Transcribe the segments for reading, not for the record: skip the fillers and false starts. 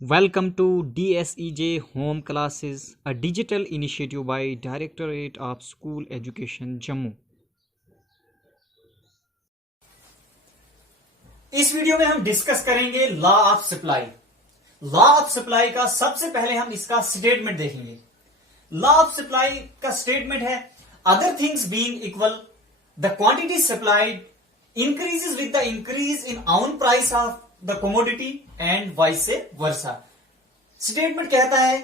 Welcome to DSEJ Home Classes, a digital initiative by Directorate of School Education, Jammu. इस video में हम discuss करेंगे law of supply. Law of supply का सबसे पहले हम इसका स्टेटमेंट देखेंगे। लॉ ऑफ सप्लाई का स्टेटमेंट है, other things being equal the quantity supplied increases with the increase in on price of the commodity and vice versa. Statement कहता है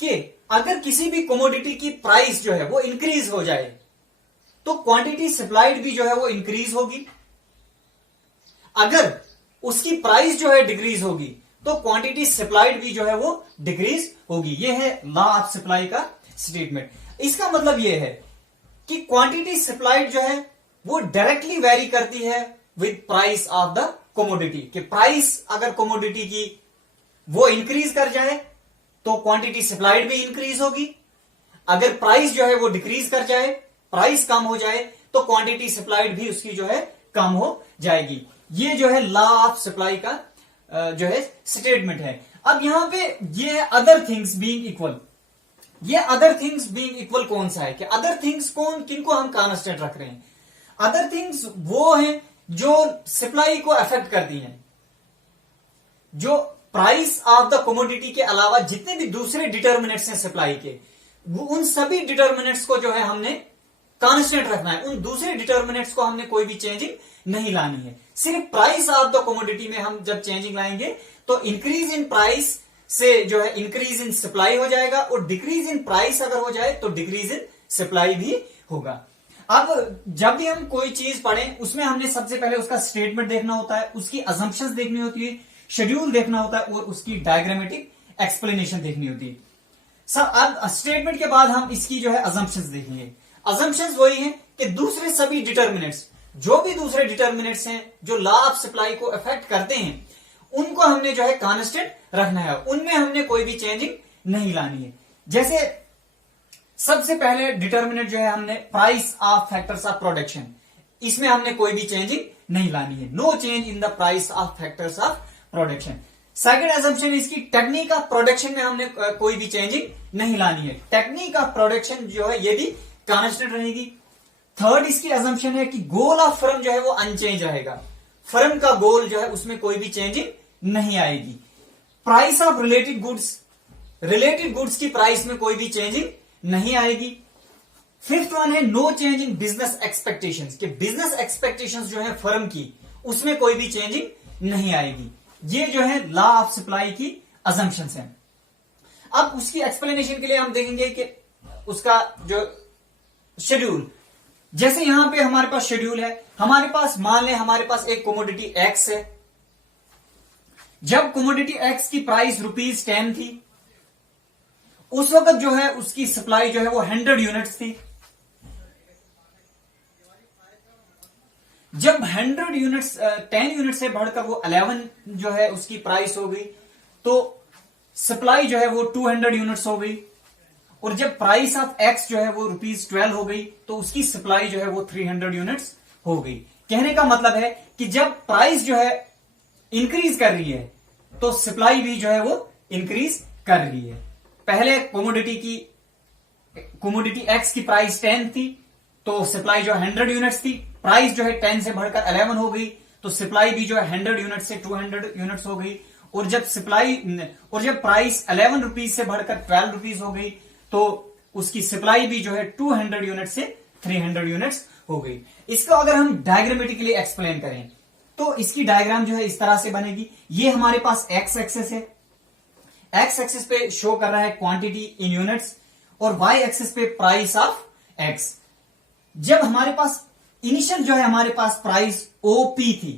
कि अगर किसी भी कमोडिटी की प्राइस जो है वो इंक्रीज हो जाए तो क्वांटिटी सप्लाइड भी जो है वो इंक्रीज होगी। अगर उसकी प्राइस जो है डिक्रीज होगी तो क्वांटिटी सप्लाइड भी जो है वो डिक्रीज होगी। यह है लॉ ऑफ सप्लाई का स्टेटमेंट। इसका मतलब यह है कि क्वांटिटी सप्लाइड जो है वो डायरेक्टली वेरी करती है with price of the commodity. कि प्राइस अगर कमोडिटी की वो इंक्रीज कर जाए तो क्वांटिटी सप्लाइड भी इंक्रीज होगी। अगर प्राइस जो है वो डिक्रीज कर जाए, प्राइस कम हो जाए, तो क्वांटिटी सप्लाइड भी उसकी जो है कम हो जाएगी। ये जो है लॉ ऑफ सप्लाई का जो है स्टेटमेंट है। अब यहां पे ये अदर थिंग्स बीइंग इक्वल, ये अदर थिंग्स बीइंग इक्वल कौन सा है कि अदर थिंग्स कौन किनको हम कांस्टेंट रख रहे हैं। अदर थिंग्स वो हैं जो सप्लाई को अफेक्ट करती हैं, जो प्राइस ऑफ द कमोडिटी के अलावा जितने भी दूसरे डिटर्मिनेंट्स हैं सप्लाई के, उन सभी डिटर्मिनेंट्स को जो है हमने कांस्टेंट रखना है। उन दूसरे डिटर्मिनेंट्स को हमने कोई भी चेंजिंग नहीं लानी है। सिर्फ प्राइस ऑफ द कमोडिटी में हम जब चेंजिंग लाएंगे तो इंक्रीज इन प्राइस से जो है इंक्रीज इन सप्लाई हो जाएगा, और डिक्रीज इन प्राइस अगर हो जाए तो डिक्रीज इन सप्लाई भी होगा। अब जब भी हम कोई चीज पढ़ें उसमें हमने सबसे पहले उसका स्टेटमेंट देखना होता है, उसकी अजम्पशंस देखनी होती है, शेड्यूल देखना होता है और उसकी डायग्रामेटिक एक्सप्लेनेशन देखनी होती है। अब स्टेटमेंट के बाद हम इसकी जो है अजम्पशंस देखेंगे। अजम्पशंस वही हैं कि दूसरे सभी डिटर्मिनेंट्स, जो भी दूसरे डिटर्मिनेंट्स हैं जो लॉ ऑफ सप्लाई को अफेक्ट करते हैं, उनको हमने जो है कांस्टेंट रखना है, उनमें हमने कोई भी चेंजिंग नहीं लानी है। जैसे सबसे पहले डिटर्मिनेंट जो है हमने price of factors of production, इसमें हमने कोई भी चेंजिंग नहीं लानी है। No change in the price of factors of production. Second assumption इसकी टेक्निक ऑफ प्रोडक्शन में हमने कोई भी चेंजिंग नहीं लानी है। टेक्निक ऑफ प्रोडक्शन जो है ये भी कांस्टेंट रहेगी। थर्ड इसकी असम्पशन है कि गोल ऑफ फर्म जो है वो अनचेंज रहेगा। फर्म का गोल जो है उसमें कोई भी चेंजिंग नहीं आएगी। Price of related goods, related goods की प्राइस में कोई भी चेंजिंग नहीं आएगी। फिफ्थ वन है no change in business expectations, कि बिजनेस एक्सपेक्टेशंस जो है फर्म की उसमें कोई भी चेंजिंग नहीं आएगी। ये जो है लॉ ऑफ सप्लाई की अजम्पशंस हैं। अब उसकी एक्सप्लेनेशन के लिए हम देखेंगे कि उसका जो शेड्यूल, जैसे यहां पे हमारे पास शेड्यूल है, हमारे पास मान लें हमारे पास एक कमोडिटी एक्स है। जब कमोडिटी एक्स की प्राइस ₹10 थी, उस वक्त जो है उसकी सप्लाई जो है वो 100 यूनिट्स थी। जब 100 यूनिट्स 10 यूनिट से बढ़कर वो 11 जो है उसकी प्राइस हो गई तो सप्लाई जो है वो 200 यूनिट्स हो गई। और जब प्राइस ऑफ एक्स जो है वो ₹12 हो गई तो उसकी सप्लाई जो है वो 300 यूनिट्स हो गई। कहने का मतलब है कि जब प्राइस जो है इंक्रीज कर रही है तो सप्लाई भी जो है वो इंक्रीज कर रही है। पहले कमोडिटी एक्स की प्राइस 10 थी तो सप्लाई जो 100 यूनिट्स थी। प्राइस जो है 10 से बढ़कर 11 हो गई तो सप्लाई भी जो है 100 यूनिट से 200 यूनिट्स हो गई। और जब प्राइस 11 रुपीज से बढ़कर 12 रुपीज हो गई तो उसकी सप्लाई भी जो है 200 यूनिट से 300 यूनिट्स हो गई। इसको अगर हम डायग्रामेटिकली एक्सप्लेन करें तो इसकी डायग्राम जो है इस तरह से बनेगी। ये हमारे पास एक्स एक्सेस है, एक्स एक्सिस पे शो कर रहा है क्वांटिटी इन यूनिट्स, और वाई एक्सिस पे प्राइस ऑफ एक्स। जब हमारे पास इनिशियल जो है हमारे पास प्राइस ओपी थी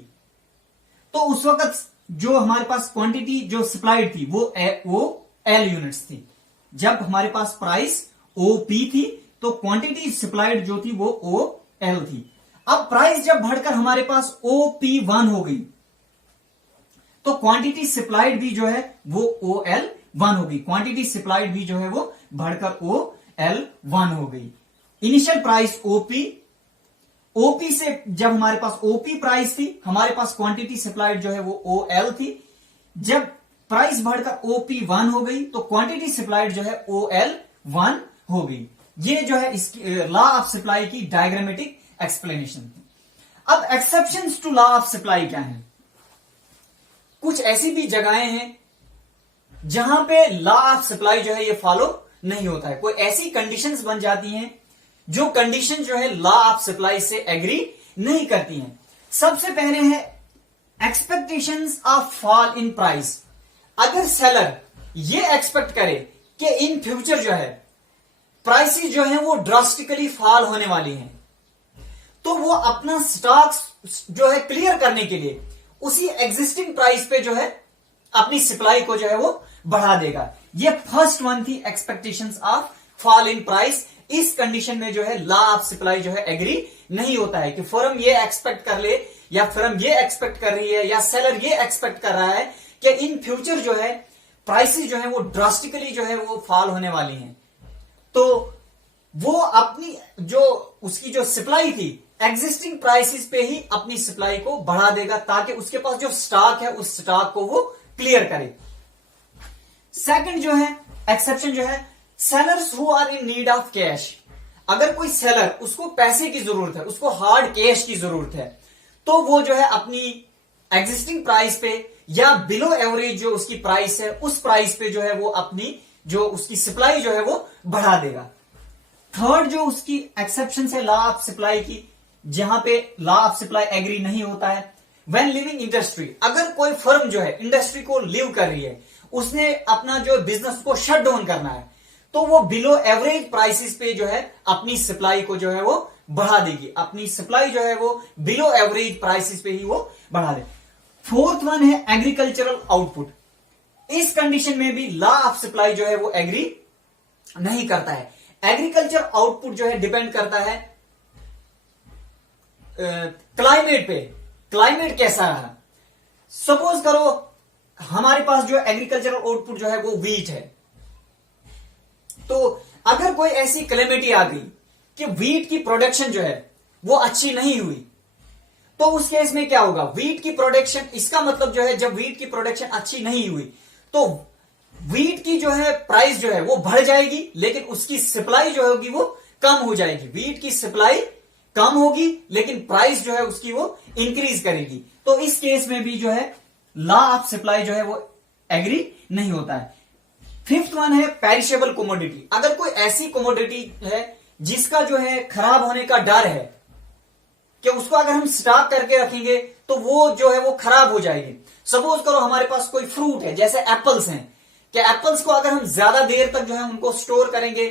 तो उस वक्त जो हमारे पास क्वांटिटी जो सप्लाइड थी वो एल यूनिट्स थी। जब हमारे पास प्राइस ओपी थी तो क्वांटिटी सप्लाइड जो थी वो ओ एल थी। अब प्राइस जब बढ़कर हमारे पास OP1 हो गई तो क्वांटिटी सप्लाइड भी जो है वो OL1 हो गई। क्वांटिटी सप्लाइड भी जो है वो बढ़कर OL1 हो गई। इनिशियल प्राइस OP ओपी से जब हमारे पास ओपी प्राइस थी, हमारे पास क्वांटिटी सप्लाइड जो है वो ओएल थी। जब प्राइस बढ़कर ओपी 1 हो गई तो क्वांटिटी सप्लाइड जो है ओएल 1 हो गई। ये जो है इसकी लॉ ऑफ सप्लाई की डायग्रामेटिक एक्सप्लेनेशन थी। अब exceptions to law of supply क्या है? कुछ ऐसी भी जगहें हैं जहां पे लॉ ऑफ सप्लाई जो है ये फॉलो नहीं होता है। कोई ऐसी कंडीशंस बन जाती हैं जो कंडीशन जो है लॉ ऑफ सप्लाई से एग्री नहीं करती हैं। सबसे पहले है expectations of fall in price. अगर सेलर ये एक्सपेक्ट करे कि इन फ्यूचर जो है प्राइसेस जो है वो ड्रास्टिकली फॉल होने वाली हैं, तो वो अपना स्टॉक जो है क्लियर करने के लिए उसी एग्जिस्टिंग प्राइस पे जो है अपनी सप्लाई को जो है वो बढ़ा देगा। ये फर्स्ट वन थी, expectations of fall in price. इस कंडीशन में जो है लॉ ऑफ सप्लाई जो है एग्री नहीं होता है कि फर्म ये एक्सपेक्ट कर ले या फर्म ये एक्सपेक्ट कर रही है या सेलर ये एक्सपेक्ट कर रहा है कि इन फ्यूचर जो है प्राइसेस जो है वो ड्रास्टिकली जो है वो फॉल होने वाली हैं, तो वो अपनी जो उसकी जो सप्लाई थी एग्जिस्टिंग प्राइसेस पे ही अपनी सप्लाई को बढ़ा देगा ताकि उसके पास जो स्टॉक है उस स्टॉक को वो क्लियर करे। सेकंड जो है एक्सेप्शन जो है sellers who are in need of cash. अगर कोई सेलर उसको पैसे की जरूरत है, उसको हार्ड कैश की जरूरत है, तो वो जो है अपनी एग्जिस्टिंग प्राइस पे या बिलो एवरेज जो उसकी प्राइस है उस प्राइस पे जो है वो अपनी जो उसकी सप्लाई जो है वो बढ़ा देगा। थर्ड जो उसकी एक्सेप्शन है लॉ ऑफ सप्लाई की, जहां पे लॉ ऑफ सप्लाई एग्री नहीं होता है, व्हेन लिविंग इंडस्ट्री। अगर कोई फर्म जो है इंडस्ट्री को लिव कर रही है, उसने अपना जो बिजनेस को शट डाउन करना है, तो वो बिलो एवरेज प्राइसेस पे जो है अपनी सप्लाई को जो है वो बढ़ा देगी। अपनी सप्लाई जो है वो बिलो एवरेज प्राइसेस पे ही वो बढ़ा दे। फोर्थ वन है एग्रीकल्चरल आउटपुट। इस कंडीशन में भी लॉ ऑफ सप्लाई जो है वो एग्री नहीं करता है। एग्रीकल्चर आउटपुट जो है डिपेंड करता है क्लाइमेट पे। क्लाइमेट कैसा रहा, सपोज करो हमारे पास जो एग्रीकल्चरल आउटपुट जो है वो वीट है, तो अगर कोई ऐसी क्लेमिटी आ गई कि वीट की प्रोडक्शन जो है वो अच्छी नहीं हुई, तो उस केस में क्या होगा? वीट की प्रोडक्शन, इसका मतलब जो है जब वीट की प्रोडक्शन अच्छी नहीं हुई तो वीट की जो है प्राइस जो है वो बढ़ जाएगी, लेकिन उसकी सप्लाई जो होगी वो कम हो जाएगी। वीट की सप्लाई कम होगी लेकिन प्राइस जो है उसकी वो इंक्रीज करेगी। तो इस केस में भी जो है लॉ ऑफ सप्लाई जो है वो एग्री नहीं होता है। फिफ्थ वन है पेरिशेबल कमोडिटी। अगर कोई ऐसी कमोडिटी है जिसका जो है खराब होने का डर है कि उसको अगर हम स्टॉक करके रखेंगे तो वो जो है वो खराब हो जाएगी। सपोज करो हमारे पास कोई फ्रूट है, जैसे एप्पल्स हैं, कि एप्पल्स को अगर हम ज्यादा देर तक जो है उनको स्टोर करेंगे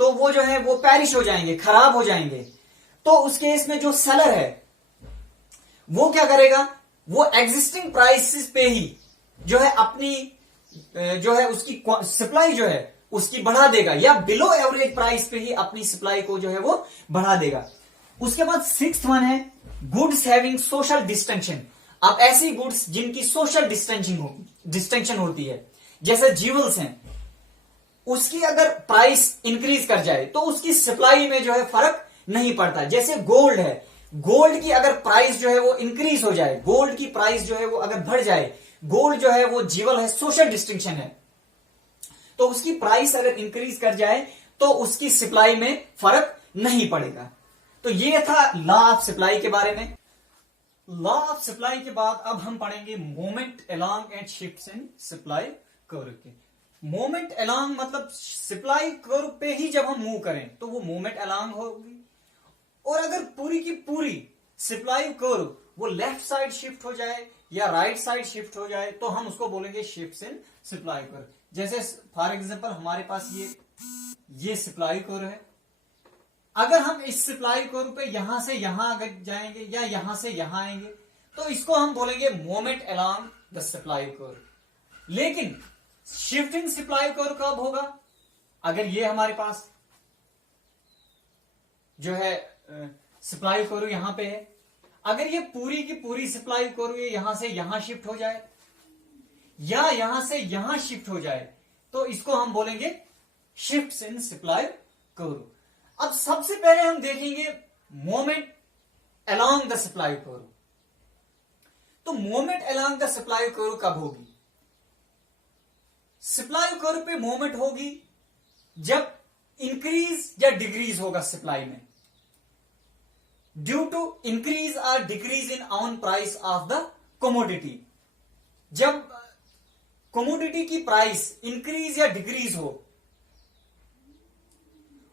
तो वो जो है वो पेरिश हो जाएंगे, खराब हो जाएंगे। तो उस केस में जो सेलर है वो क्या करेगा? वो एग्जिस्टिंग प्राइसेस पे ही जो है अपनी जो है उसकी सप्लाई जो है उसकी बढ़ा देगा या बिलो एवरेज प्राइस पे ही अपनी सप्लाई को जो है वो बढ़ा देगा। उसके बाद सिक्स्थ वन है गुड्स हैविंग सोशल डिस्टिंक्शन। अब ऐसी गुड्स जिनकी सोशल डिस्टिंक्शन होती है, जैसे ज्यूवेल्स हैं, उसकी अगर प्राइस इंक्रीज कर जाए तो उसकी सप्लाई में जो है फर्क नहीं पड़ता। जैसे गोल्ड है, गोल्ड की अगर प्राइस जो है वो इंक्रीज हो जाए, गोल्ड की प्राइस जो है वो अगर बढ़ जाए, गोल्ड जो है वो ज्यूवेल है, सोशल डिस्टिंक्शन है, तो उसकी प्राइस अगर इंक्रीज कर जाए तो उसकी सप्लाई में फर्क नहीं पड़ेगा। तो ये था लॉ ऑफ सप्लाई के बारे में। लॉ ऑफ सप्लाई के बाद अब हम पढ़ेंगे moment along and shifts in supply curve के। मोमेंट अलोंग मतलब सप्लाई कर्व पे ही जब हम मूव करें तो वो मोमेंट अलोंग होगी, और अगर पूरी की पूरी सप्लाई कर्व वो लेफ्ट साइड शिफ्ट हो जाए या राइट साइड शिफ्ट हो जाए तो हम उसको बोलेंगे शिफ्ट्स इन सप्लाई कर्व। जैसे फॉर एग्जांपल हमारे पास ये सप्लाई कर्व है, अगर हम इस सप्लाई कर्व पे यहां से यहां अगर जाएंगे या यहां से यहां आएंगे तो इसको हम बोलेंगे moment along the supply curve. लेकिन शिफ्टिंग सप्लाई कर्व कब होगा? अगर ये हमारे पास जो है सप्लाई कर्व यहां पे है, अगर ये पूरी की पूरी सप्लाई कर्व यहां से यहां शिफ्ट हो जाए या यहां से यहां शिफ्ट हो जाए तो इसको हम बोलेंगे शिफ्ट्स इन सप्लाई कर्व। अब सबसे पहले हम देखेंगे मोमेंट सप्लाई कर्व। तो movement along the supply curve कब होगी? सप्लाई कर्व पे मूवमेंट होगी जब इंक्रीज या डिक्रीज होगा सप्लाई में, ड्यू टू इंक्रीज और decrease in on price of the commodity. जब कमोडिटी की प्राइस इंक्रीज या डिक्रीज हो,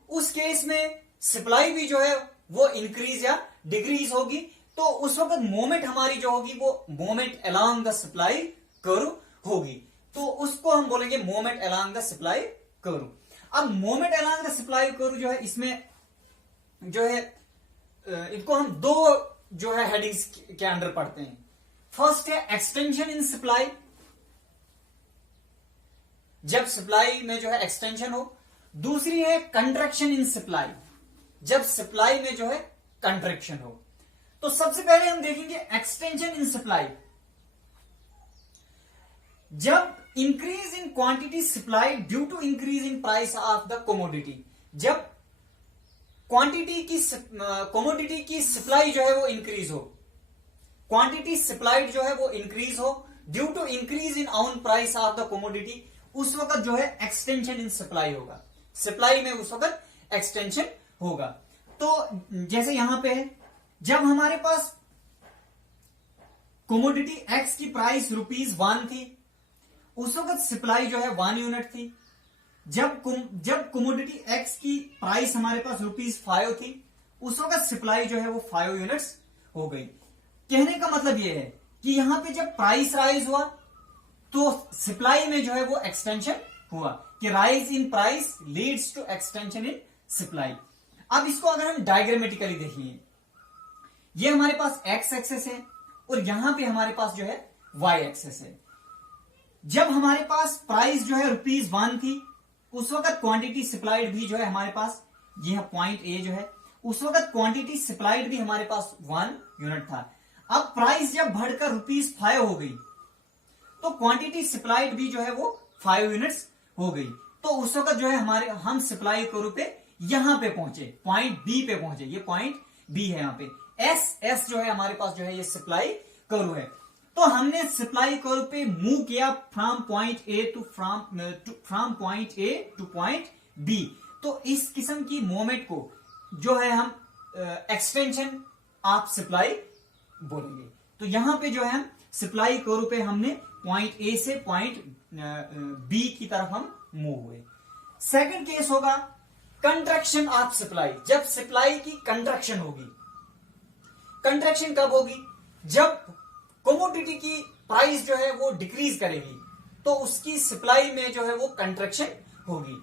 उस केस में सप्लाई भी जो है वो इंक्रीज या डिक्रीज होगी। तो उस वक्त मोमेंट हमारी जो होगी वो moment along the supply curve होगी। तो उसको हम बोलेंगे moment along the supply curve. अब moment along the supply curve जो है, इसमें जो है इनको हम दो जो है हेडिंग्स के अंडर पढ़ते हैं। फर्स्ट है एक्सटेंशन इन सप्लाई, जब सप्लाई में जो है एक्सटेंशन हो। दूसरी है कंट्रैक्शन इन सप्लाई, जब सप्लाई में जो है कंट्रैक्शन हो। तो सबसे पहले हम देखेंगे एक्सटेंशन इन सप्लाई। जब increase in quantity supply due to increase in price of the commodity, जब क्वांटिटी की कमोडिटी की सप्लाई जो है वो इंक्रीज हो, क्वांटिटी सप्लाइड जो है वो इंक्रीज हो due to increase in on price of the commodity, उस वक्त जो है एक्सटेंशन इन सप्लाई होगा। सप्लाई में उस वक्त एक्सटेंशन होगा। तो जैसे यहां पे है, जब हमारे पास कमोडिटी एक्स की प्राइस ₹1 थी, उस वक्त सप्लाई जो है 1 यूनिट थी। जब कमोडिटी एक्स की प्राइस हमारे पास ₹5 थी, उस वक्त सप्लाई जो है वो 5 यूनिट्स हो गई। कहने का मतलब यह है कि यहां पे जब प्राइस राइज हुआ तो सप्लाई में जो है वो एक्सटेंशन हुआ, कि rise in price leads to extension in supply. अब इसको अगर हम डायग्रामेटिकली देखिए, ये हमारे पास एक्स एक्सेस है और यहां पे हमारे पास जो है वाई एक्सेस है। जब हमारे पास प्राइस जो है ₹1 थी, उस वक्त क्वांटिटी सप्लाइड भी जो है हमारे पास, यह पॉइंट ए जो है, उस वक्त क्वांटिटी सप्लाइड भी हमारे पास 1 यूनिट था। अब प्राइस जब बढ़कर ₹5 हो गई, तो क्वांटिटी सप्लाइड भी जो है वो 5 यूनिट्स हो गई। तो उस वक्त जो है हम सप्लाई कर्व पे यहां पे पहुंचे, पॉइंट बी पे पहुंचे। ये पॉइंट बी है, यहां पे एस जो है हमारे पास जो है ये सप्लाई कर्व है। तो हमने सप्लाई कर्व पे मूव किया from point A to point B. तो इस किस्म की मूवमेंट को जो है हम एक्सटेंशन ऑफ सप्लाई बोलेंगे। तो यहां पे जो है हम सप्लाई कर्व पे हमने पॉइंट ए से पॉइंट बी की तरफ हम मूव हुए। सेकंड केस होगा कंट्रैक्शन ऑफ सप्लाई, जब सप्लाई की कंट्रैक्शन होगी। कंट्रैक्शन कब होगी? जब कमोडिटी की प्राइस जो है वो डिक्रीज करेगी, तो उसकी सप्लाई में जो है वो कंट्रैक्शन होगी।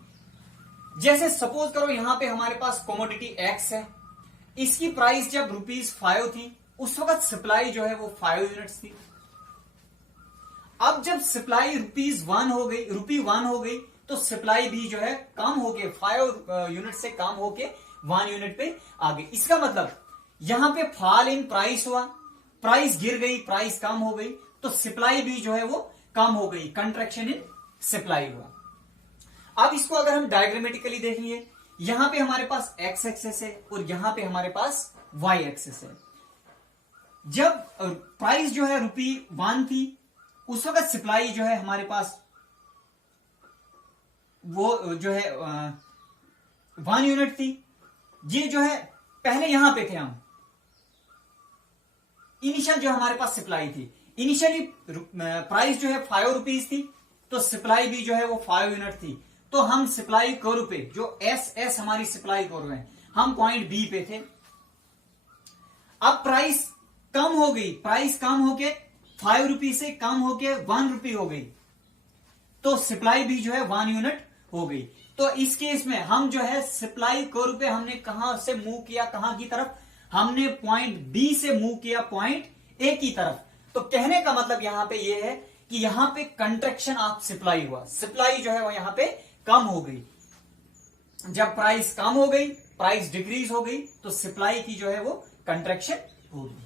जैसे सपोज करो यहां पे हमारे पास कमोडिटी एक्स है, इसकी प्राइस जब ₹5 थी, उस वक्त सप्लाई जो है वो 5 यूनिट्स थी। अब जब सप्लाई ₹1 हो गई, तो सप्लाई भी जो है कम होके 5 यूनिट से कम होके 1 यूनिट पे आ गई। इसका मतलब यहां पे फॉल इन प्राइस हुआ, प्राइस गिर गई, प्राइस कम हो गई, तो सप्लाई भी जो है वो कम हो गई, कंट्रैक्शन इन सप्लाई हुआ। अब इसको अगर हम डायग्रामेटिकली देखेंगे, यहां पे हमारे पास एक्स एक्सेस है और यहां पे हमारे पास वाई एक्सेस है। जब प्राइस जो है ₹1 थी, उस वक्त सप्लाई जो है हमारे पास वो जो है 1 यूनिट थी। ये जो है पहले यहां पे थे हम, इनिशियल जो हमारे पास सप्लाई थी, इनिशियली प्राइस जो है ₹5 थी, तो सप्लाई भी जो है वो 5 यूनिट थी। तो हम सप्लाई कर्व पे जो एस हमारी सप्लाई कर्व है, हम पॉइंट बी पे थे। अब प्राइस कम हो गई, प्राइस कम होके ₹5 से कम होके ₹1 हो गई, तो सप्लाई भी जो है 1 यूनिट हो गई। तो इस केस में हम जो है सप्लाई कर्व पे हमने कहां से मूव किया, कहां की तरफ? हमने पॉइंट बी से मूव किया पॉइंट ए की तरफ। तो कहने का मतलब यहां पे ये है कि यहां पे कंट्रैक्शन ऑफ सप्लाई हुआ, सप्लाई जो है वो यहां पे कम हो गई। जब प्राइस कम हो गई, प्राइस डिक्रीज हो गई, तो सप्लाई की जो है वो कंट्रैक्शन होगी।